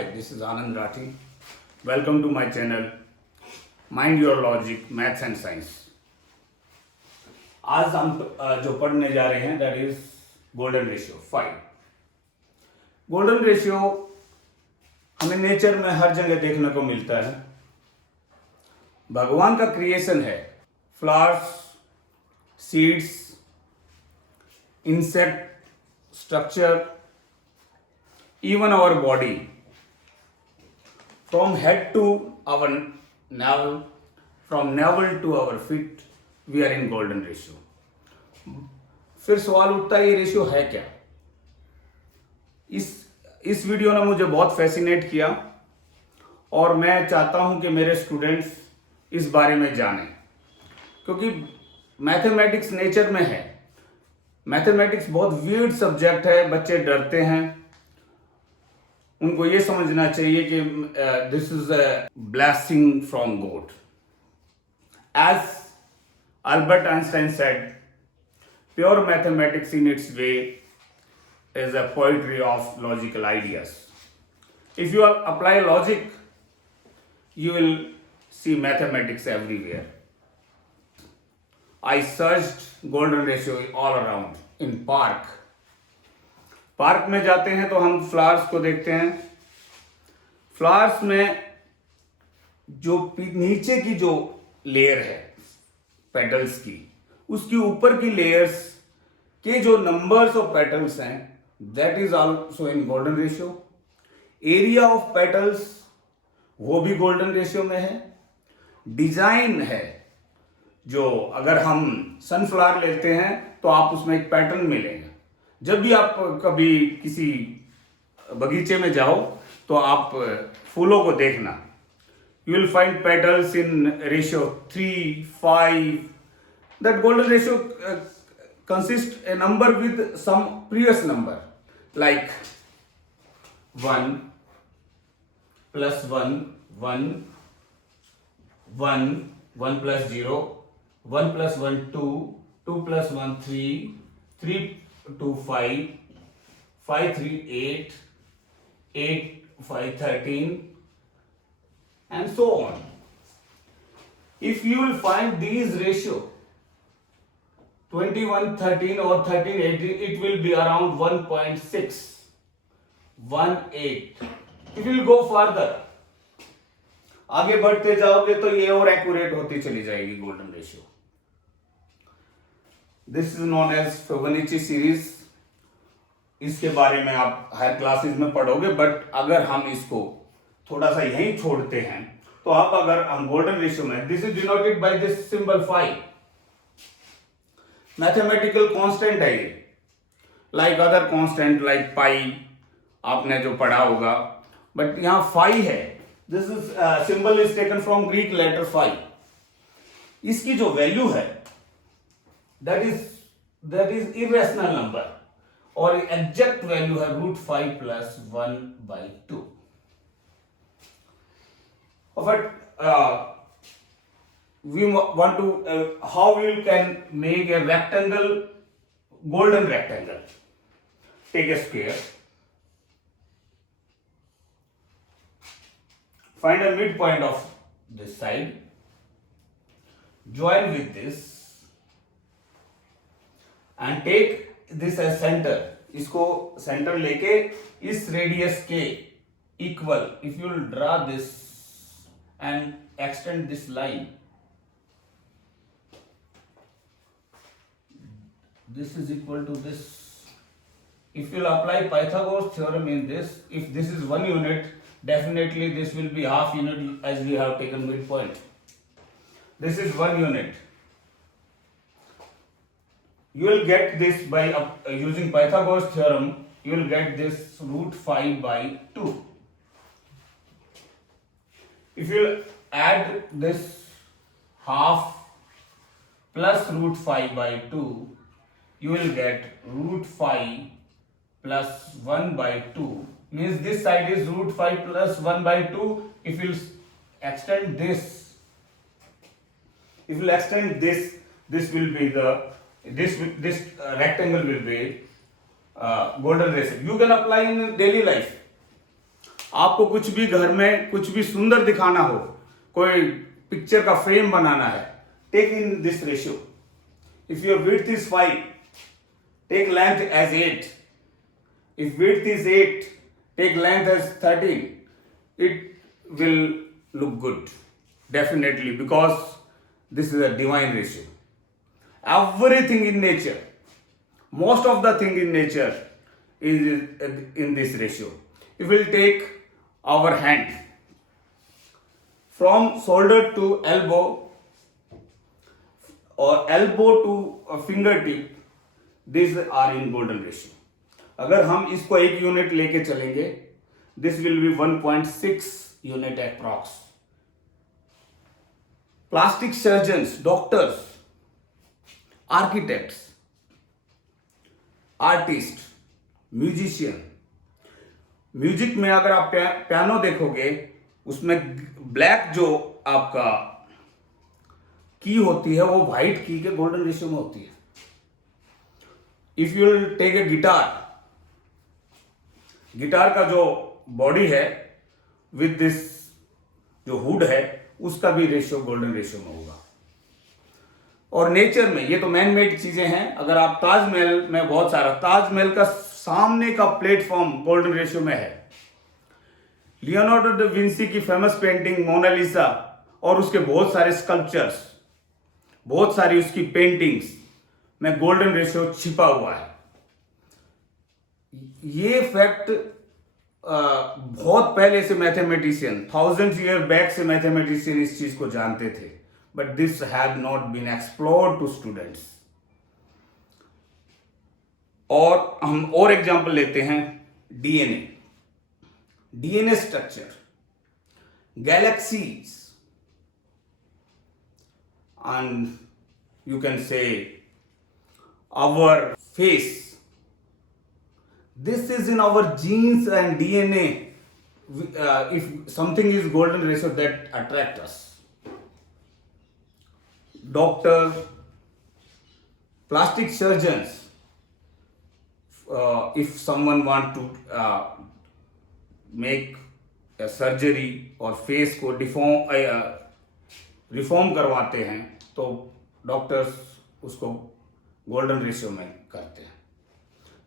Hi, this is Anand Rathi. Welcome to my channel Mind Your Logic Maths and Science. आज हम जो पढ़ने जा रहे हैं that is golden ratio 5. Golden ratio हमें नेचर में हर जगह देखने को मिलता है. भगवान का क्रिएशन है. Flowers, seeds, insect, structure, even our body, from head to our navel, from navel to our feet, we are in golden ratio. फिर सवाल उठता है ये रेशियो है क्या. इस वीडियो ने मुझे बहुत फैसिनेट किया और मैं चाहता हूं कि मेरे स्टूडेंट्स इस बारे में जानें, क्योंकि मैथमेटिक्स नेचर में है. मैथमेटिक्स बहुत वियर्ड सब्जेक्ट है. बच्चे डरते हैं. उनको ये समझना चाहिए कि this is a blessing from God. As Albert Einstein said, pure mathematics in its way is a poetry of logical ideas. If you apply logic, you will see mathematics everywhere. I searched golden ratio all around in park. Park में जाते हैं तो हम फ्लावर्स को देखते हैं. फ्लावर्स में जो नीचे की जो लेयर है पेटल्स की, उसकी ऊपर की लेयर्स के जो नंबर्स ऑफ पेटल्स हैं, that is also in golden ratio. Area of petals वो भी गोल्डन रेशियो में है. डिजाइन है, जो अगर हम सनफ्लावर लेते हैं तो आप उसमें एक पैटर्न मिलेगा. जब भी आप कभी किसी बगीचे में जाओ तो आप फूलों को देखना. You will find petals in ratio 3, 5. That golden ratio consist a number with some previous number, like 1 plus 1, 1, 1, 1 plus 0, 1 plus 1, 2, 2 plus 1, 3, 3 2 5, 5 3 8, 8 5 13, and so on. If you will find these ratio 21 13 or 13 18, it will be around 1.6, 1.8. If you will go further, आगे बढ़ते जाओगे तो ये और एक्यूरेट होती चली जाएगी golden ratio. This is known as Fibonacci series. इसके बारे में आप हायर क्लासेस में पढ़ोगे, बट अगर हम इसको थोड़ा सा यहीं छोड़ते हैं तो आप अगर हम गोल्डन रेशियो में, this is denoted by this symbol 5. Mathematical constant है ये, like other constant like pi आपने जो पढ़ा होगा, बट यहां 5 है. This is symbol is taken from Greek letter 5. इसकी जो वैल्यू है that is irrational number, और एग्जैक्ट वैल्यू है √5 plus 1/2. But we want to how we can make a rectangle, golden rectangle. Take a square, find a midpoint of this side, join with this and take this as center. इसको सेंटर लेके इस रेडियस के equal, if you will draw this and extend this line, this is equal to this. If you will apply Pythagoras theorem in this, if this is 1 unit, definitely this will be half unit as we have taken midpoint. This is 1 unit. You will get this by using Pythagoras theorem. You will get this √5/2. If you add this half plus √5/2, you will get √5 plus 1/2. Means this side is √5 plus 1/2. If you extend this, this will be the this rectangle will be golden ratio. You can apply in daily life. आपको कुछ भी घर में कुछ भी सुंदर दिखाना हो, कोई पिक्चर का फ्रेम बनाना है, take in this ratio. If your width is 5, take length as 8. If width is 8, take length as 13. It will look good, definitely, because this is a divine ratio. Everything in nature, most of the thing in nature is in this ratio. If we'll take our hand from shoulder to elbow or elbow to fingertip, these are in golden ratio. अगर हम इसको 1 यूनिट लेके चलेंगे, this will be 1.6 unit approx. Plastic surgeons, doctors, architects, artists, musician. Music में अगर आप पियानो देखोगे, उसमें ब्लैक जो आपका की होती है वो व्हाइट की के गोल्डन रेशियो में होती है. If you will take a guitar का जो बॉडी है विद दिस जो हुड है, उसका भी रेशियो गोल्डन रेशियो में होगा. और नेचर में ये तो मैन मेड चीजें हैं. अगर आप ताजमहल में बहुत सारा, ताजमहल का सामने का प्लेटफॉर्म गोल्डन रेशियो में है. लियोनार्डो दा विंसी की फेमस पेंटिंग मोनालिसा और उसके बहुत सारे स्कल्पचर्स, बहुत सारी उसकी पेंटिंग्स में गोल्डन रेशियो छिपा हुआ है. ये फैक्ट बहुत पहले से मैथमेटिशियन, 1000 ईयर बैक से मैथमेटिशियन इस चीज को जानते थे, but this have not been explored to students. और हम और एग्जांपल लेते हैं, DNA structure, galaxies, and you can say our face. This is in our genes and DNA. If something is golden ratio, that attract us. Doctor, plastic surgeons, if someone want to make a surgery or face को रिफॉर्म करवाते हैं, तो डॉक्टर्स उसको golden ratio में करते हैं.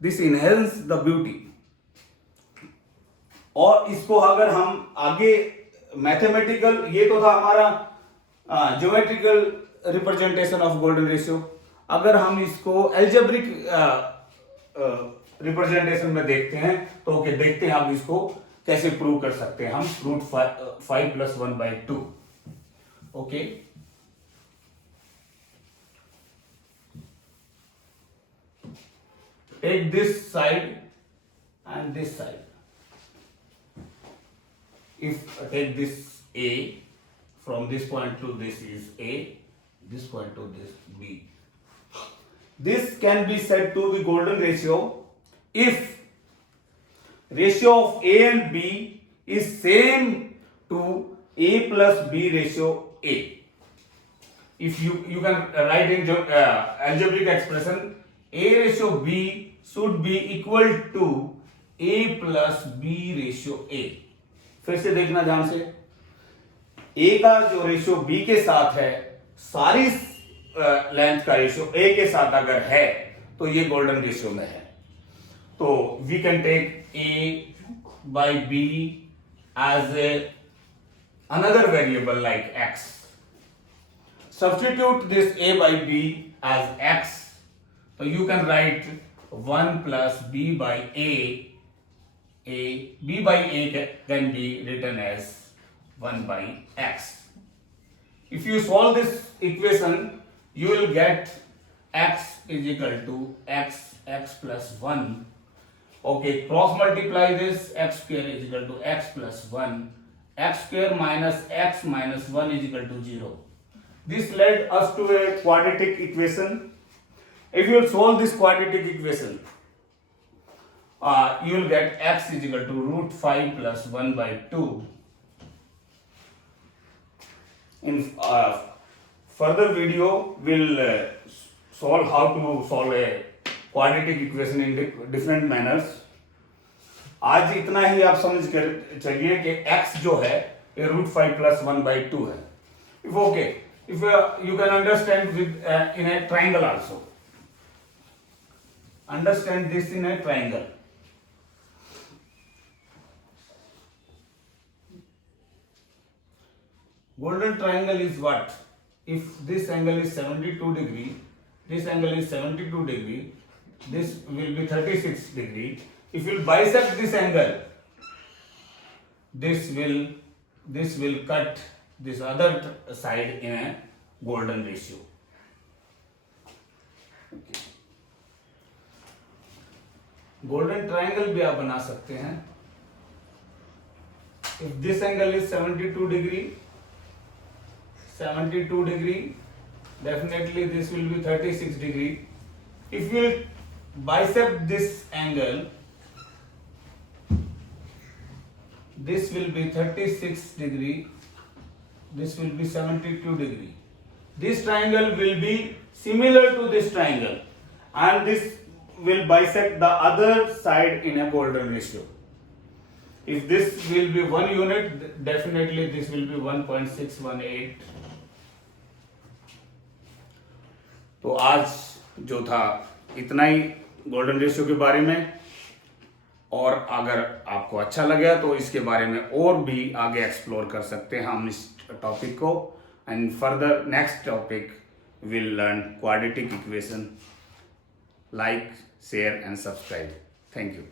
This enhance the beauty. और इसको अगर हम आगे मैथमेटिकल, ये तो था हमारा geometrical representation of golden ratio. अगर हम इसको एल्जेब्रिक रिप्रेजेंटेशन में देखते हैं, तो ओके, देखते हैं हम इसको कैसे प्रूव कर सकते हैं. हम √5 + 1/2. Okay, take this side and this side. If I take this A, from this point to this is A, this point to this B. This can be said to be golden ratio if ratio of A and B is same to A plus B ratio A. If you can write in algebraic expression, A ratio B should be equal to A plus B ratio A. फिर से देखना ध्यान से, A का जो ratio B के साथ है, सारी लेंथ का रेशियो A के साथ अगर है, तो ये गोल्डन रेशियो में है. तो we can take A by B as another variable like X. Substitute this A by B as X. So you can write 1 plus B by A. B by A can be written as 1 by X. If you solve this equation, you will get X is equal to X plus 1. Okay, cross multiply this, X square is equal to X plus 1. X square minus X minus 1 is equal to 0. This led us to a quadratic equation. If you solve this quadratic equation, you will get X is equal to √5 plus 1/2. In further video, we'll solve how to solve a quadratic equation in different manners. आज इतना ही आप समझ कर चलिए कि x जो है ये √5 + 1/2 है. If okay, if you can understand with in a triangle also. Understand this in a triangle. Golden triangle is what? If this angle is 72 degree, this angle is 72 degree, this will be 36 degree. If you bisect this angle, this will cut this other side in a golden ratio. Okay. Golden triangle भी आप बना सकते हैं. If this angle is 72 degree, definitely this will be 36 degree. If you bisect this angle, this will be 36 degree, this will be 72 degree. This triangle will be similar to this triangle, and this will bisect the other side in a golden ratio. If this will be 1 unit, definitely this will be 1.618. तो आज जो था इतना ही golden ratio के बारे में, और अगर आपको अच्छा लगा तो इसके बारे में और भी आगे एक्सप्लोर कर सकते हैं हम इस टॉपिक को. And further next topic will learn quadratic equation. Like, share and subscribe. Thank you.